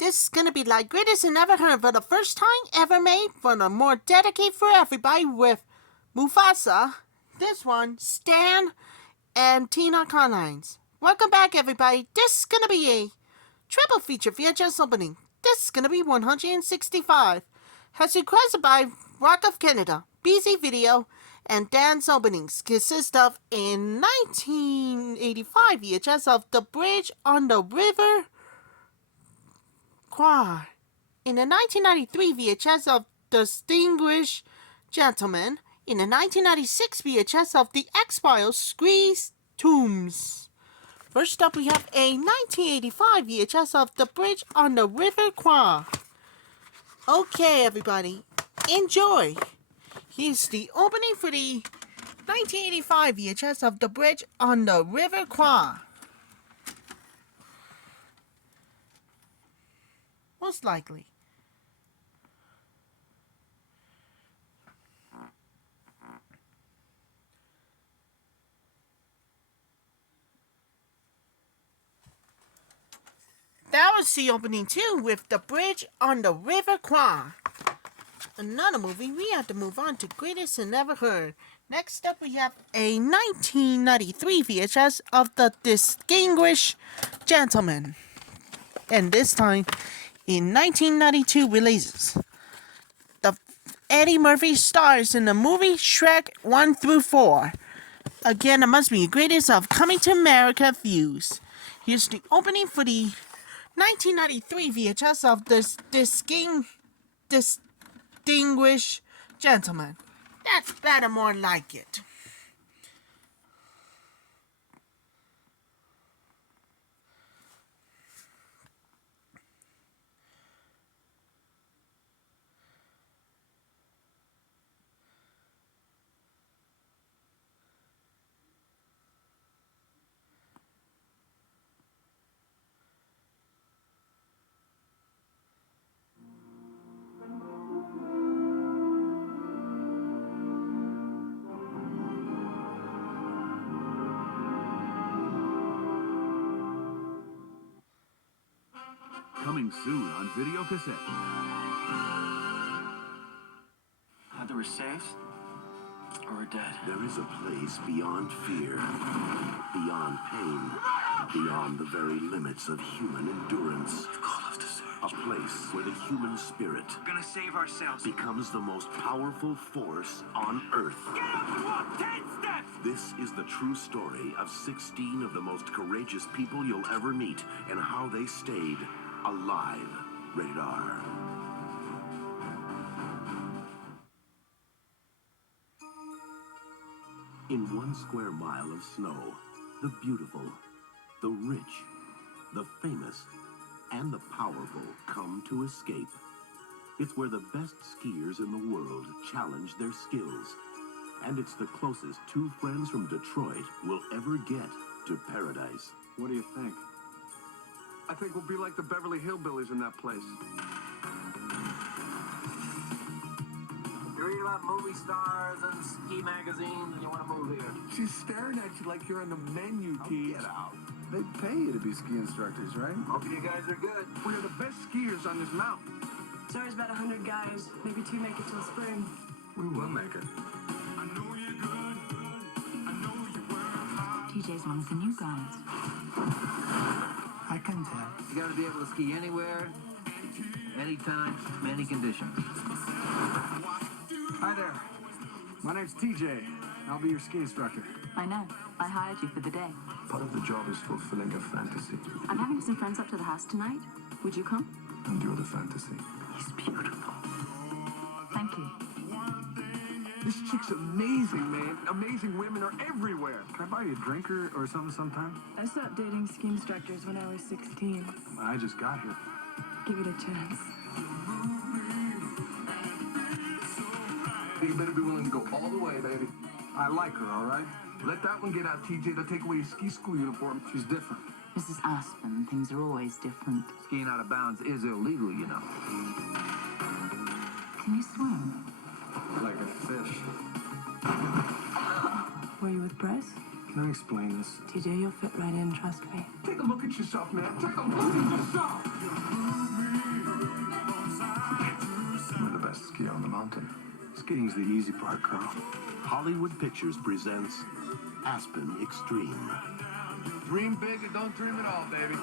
This is gonna be like greatest and ever heard for the first time ever made for the more dedicated for everybody with Mufasa, this one, Stan, and Tina Collins. Welcome back, everybody. This is gonna be a triple feature VHS opening. This is gonna be 165. Has requested by RockOfCanada, B.C.Video, and Dan's openings consist of a 1985 VHS of The Bridge on the River Kwai, in the 1993 VHS of Distinguished Gentleman, in the 1996 VHS of The X-Files Squeeze Tooms. First up, we have a 1985 VHS of The Bridge on the River Kwai. Okay, everybody, enjoy. Here's the opening for the 1985 VHS of The Bridge on the River Kwai. Most likely. That was the opening too, with The Bridge on the River Kwai. Another movie, we have to move on to Greatest and Never Heard. Next up, we have a 1993 VHS of The Distinguished Gentleman. And this time, in 1992 releases. Eddie Murphy stars in the movie Shrek 1 through 4. Again, it must be the greatest of Coming to America views. Here's the opening for the 1993 VHS of this Distinguished Gentleman. That's better, more like it. Coming soon on videocassette. Either we're safe or we're dead. There is a place beyond fear, beyond pain, beyond the very limits of human endurance. You've called us to serve. A place where the human spirit We're gonna save ourselves. becomes the most powerful force on Earth. Get up and walk 10 steps! This is the true story of 16 of the most courageous people you'll ever meet and how they stayed alive. Rated R. In 1 square mile of snow, the beautiful, the rich, the famous, and the powerful come to escape. It's where the best skiers in the world challenge their skills. And it's the closest 2 friends from Detroit will ever get to paradise. What do you think? I think we'll be like the Beverly Hillbillies in that place. You read about movie stars and ski magazines and you want to move here. She's staring at you like you're on the menu, T. Get out. They pay you to be ski instructors, right? Hope you guys are good. We are the best skiers on this mountain. So there's about 100 guys. Maybe 2 make it till spring. We will make it. TJ's one of the new guys. I can tell. You got to be able to ski anywhere, anytime, any conditions. Hi there. My name's TJ. I'll be your ski instructor. I know. I hired you for the day. Part of the job is fulfilling a fantasy. I'm having some friends up to the house tonight. Would you come? And you're the fantasy. He's beautiful. Thank you. This chick's amazing, man. Amazing women are everywhere. Can I buy you a drink or something sometime? I stopped dating ski instructors when I was 16. I just got here. Give it a chance. You better be willing to go all the way, baby. I like her, all right? Let that one get out, TJ. They'll take away your ski school uniform. She's different. This is Aspen. Things are always different. Skiing out of bounds is illegal, you know. Can you swim? Like a fish. Were you with Bryce? Can I explain this? TJ, you'll fit right in, trust me. Take a look at yourself, man. Take a look at yourself. Skiing's the easy part, Carl. Hollywood Pictures presents Aspen Extreme. Dream big or don't dream at all, baby.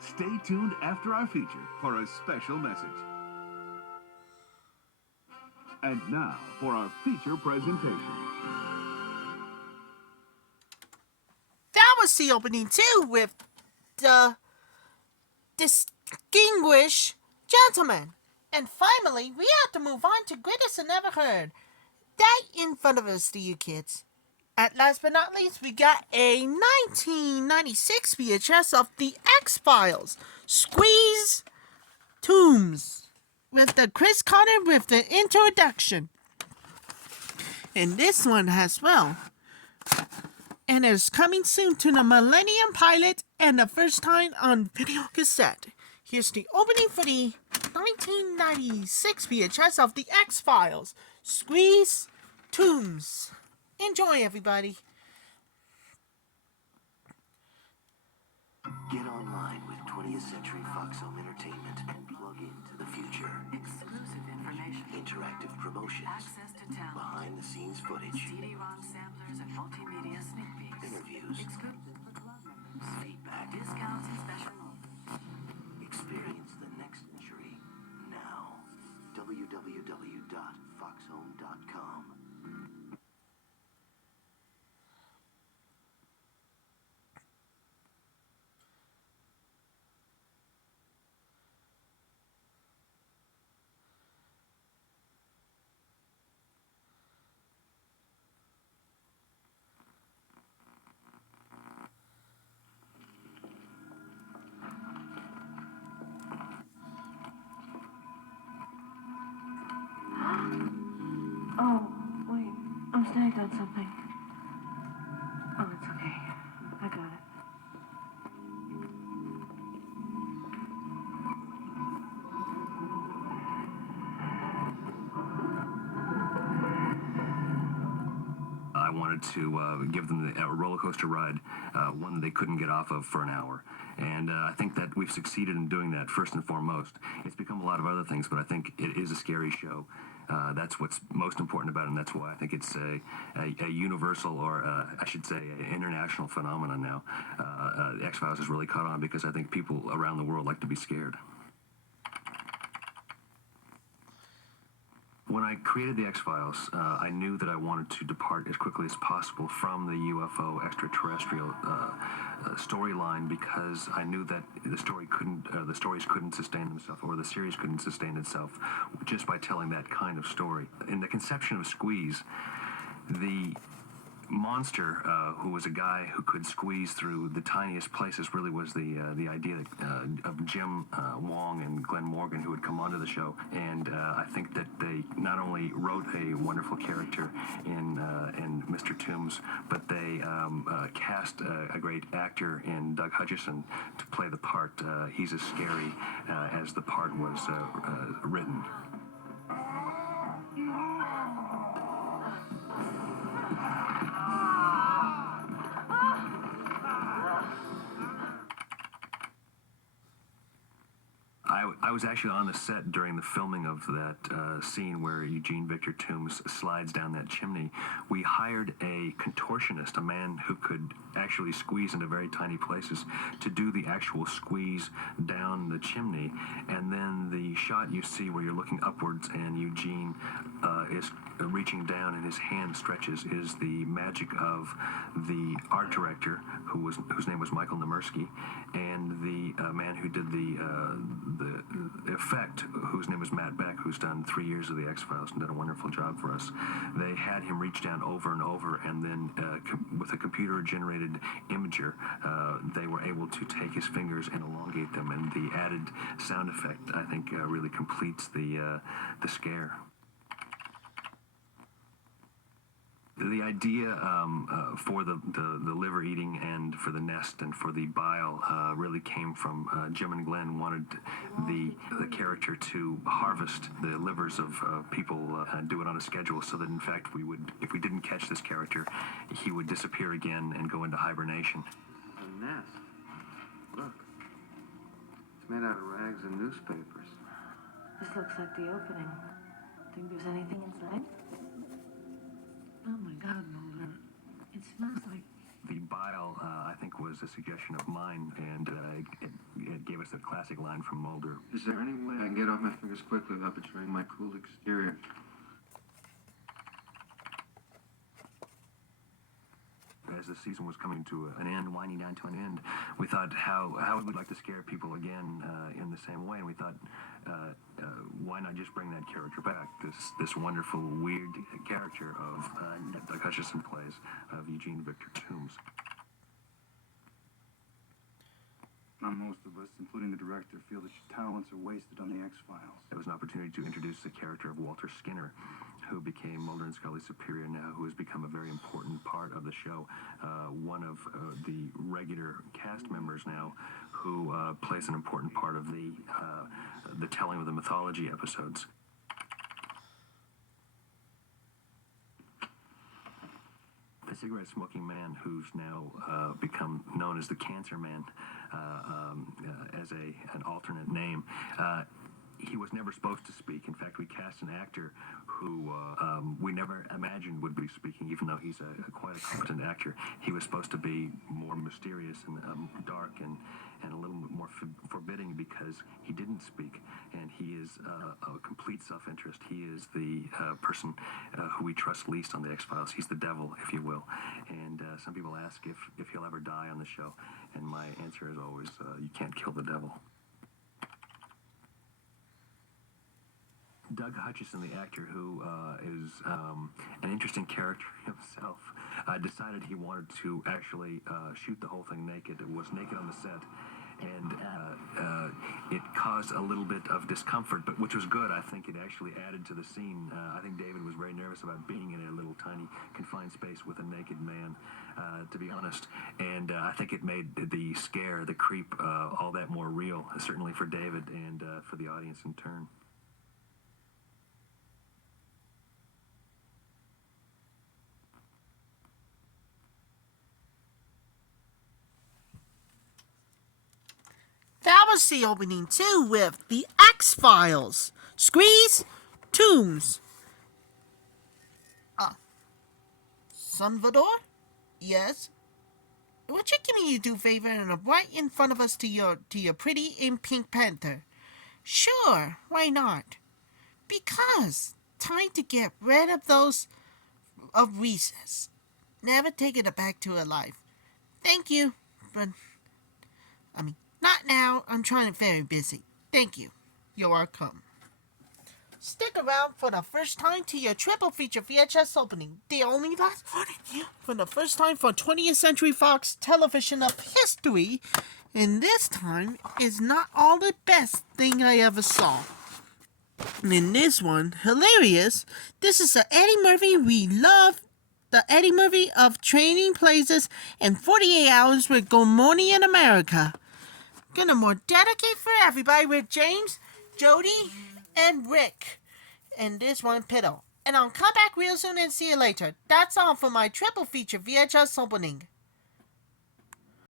Stay tuned after our feature for a special message. And now for our feature presentation. That was the opening too with the Distinguished Gentleman. And finally, we have to move on to Greatest I Never Heard. That in front of us to you kids. At last but not least, we got a 1996 VHS of The X-Files. Squeeze Tooms. With the Chris Carter with the introduction. And this one as well. And it's coming soon to the Millennium Pilot and the first time on video cassette. Here's the opening for the 1996 VHS of The X-Files. Squeeze Tooms. Enjoy, everybody. Get online with 20th Century Fox Home Entertainment and plug into the future. Exclusive information. Interactive promotions. Access to talent. Behind-the-scenes footage. CD-ROM samplers and multimedia sneak peeks. Interviews. Exclusive for club members. Feedback. Discounts and special offers. Experience the next century now. www.foxhome.com. Oh, wait. I'm snagged on something. Oh, it's okay. I got it. I wanted to give them a roller coaster ride, one that they couldn't get off of for an hour. And I think that we've succeeded in doing that first and foremost. It's become a lot of other things, but I think it is a scary show. That's what's most important about it, and that's why I think it's a universal, or I should say, an international phenomenon now. X-Files has really caught on because I think people around the world like to be scared. When I created the X-Files, I knew that I wanted to depart as quickly as possible from the UFO extraterrestrial storyline, because I knew that the stories couldn't sustain themselves, or the series couldn't sustain itself just by telling that kind of story. In the conception of Squeeze, the monster, who was a guy who could squeeze through the tiniest places, really was the idea of Jim Wong and Glenn Morgan, who had come onto the show. And I think that they not only wrote a wonderful character in Mr. Tooms, but they cast a great actor in Doug Hutchison to play the part. He's as scary as the part was written. I was actually on the set during the filming of that scene where Eugene Victor Tooms slides down that chimney. We hired a contortionist, a man who could actually squeeze into very tiny places, to do the actual squeeze down the chimney. And then the shot you see where you're looking upwards and Eugene is reaching down and his hand stretches is the magic of the art director, whose name was Michael Nemersky, and the man who did the effect, whose name was Matt Beck, who's done 3 years of the X-Files and did a wonderful job for us. They had him reach down over and over, and then with a computer-generated imager, they were able to take his fingers and elongate them, and the added sound effect, I think, really completes the scare. The idea for the liver eating and for the nest and for the bile really came from Jim and Glenn wanted the character to harvest the livers of people, do it on a schedule, so that in fact we would, if we didn't catch this character, he would disappear again and go into hibernation. A nest. Look. It's made out of rags and newspapers. This looks like the opening. Think there's anything inside? Oh my God, Mulder. It smells like... The bile, I think, was a suggestion of mine, and it gave us the classic line from Mulder. Is there any way I can get off my fingers quickly without betraying my cool exterior? As the season was coming to an end, winding down to an end, we thought how we would like to scare people again in the same way, and we thought, why not just bring that character back? This wonderful, weird character of Doug Hutchison plays of Eugene Victor Tooms. Most of us, including the director, feel that your talents are wasted on the X-Files. It was an opportunity to introduce the character of Walter Skinner, who became Mulder and Scully's superior now, who has become a very important part of the show. One of the regular cast members now, who plays an important part of the telling of the mythology episodes. The cigarette-smoking man who's now become known as the Cancer Man, as an alternate name. He was never supposed to speak. In fact, we cast an actor who we never imagined would be speaking, even though he's quite a competent actor. He was supposed to be more mysterious and dark and a little bit more forbidding because he didn't speak. And he is a complete self-interest. He is the person who we trust least on the X-Files. He's the devil, if you will. And some people ask if he'll ever die on the show. And my answer is always, you can't kill the devil. Doug Hutchison, the actor, who is an interesting character himself, decided he wanted to actually shoot the whole thing naked. It was naked on the set, and it caused a little bit of discomfort, but which was good. I think it actually added to the scene. I think David was very nervous about being in a little tiny confined space with a naked man, to be honest, and I think it made the scare, the creep, all that more real, certainly for David and for the audience in turn. That was the opening too with the X-Files. Squeeze, Tooms. Salvador? Yes? Would you give me a do favor and right in front of us to your pretty in Pink Panther? Sure, why not? Because time to get rid of those of recess. Never taking it back to her life. Thank you, but not now. I'm trying to very busy. Thank you. You're welcome. Stick around for the first time to your triple feature VHS opening. The only last for the first time for 20th Century Fox television of history. And this time is not all the best thing I ever saw. In this one, hilarious. This is the Eddie Murphy we love. The Eddie Murphy of Training Places and 48 Hours with Good Morning in America. Gonna more dedicate for everybody with James, Jody, and Rick. And this one, Pitto. And I'll come back real soon and see you later. That's all for my triple feature VHS opening.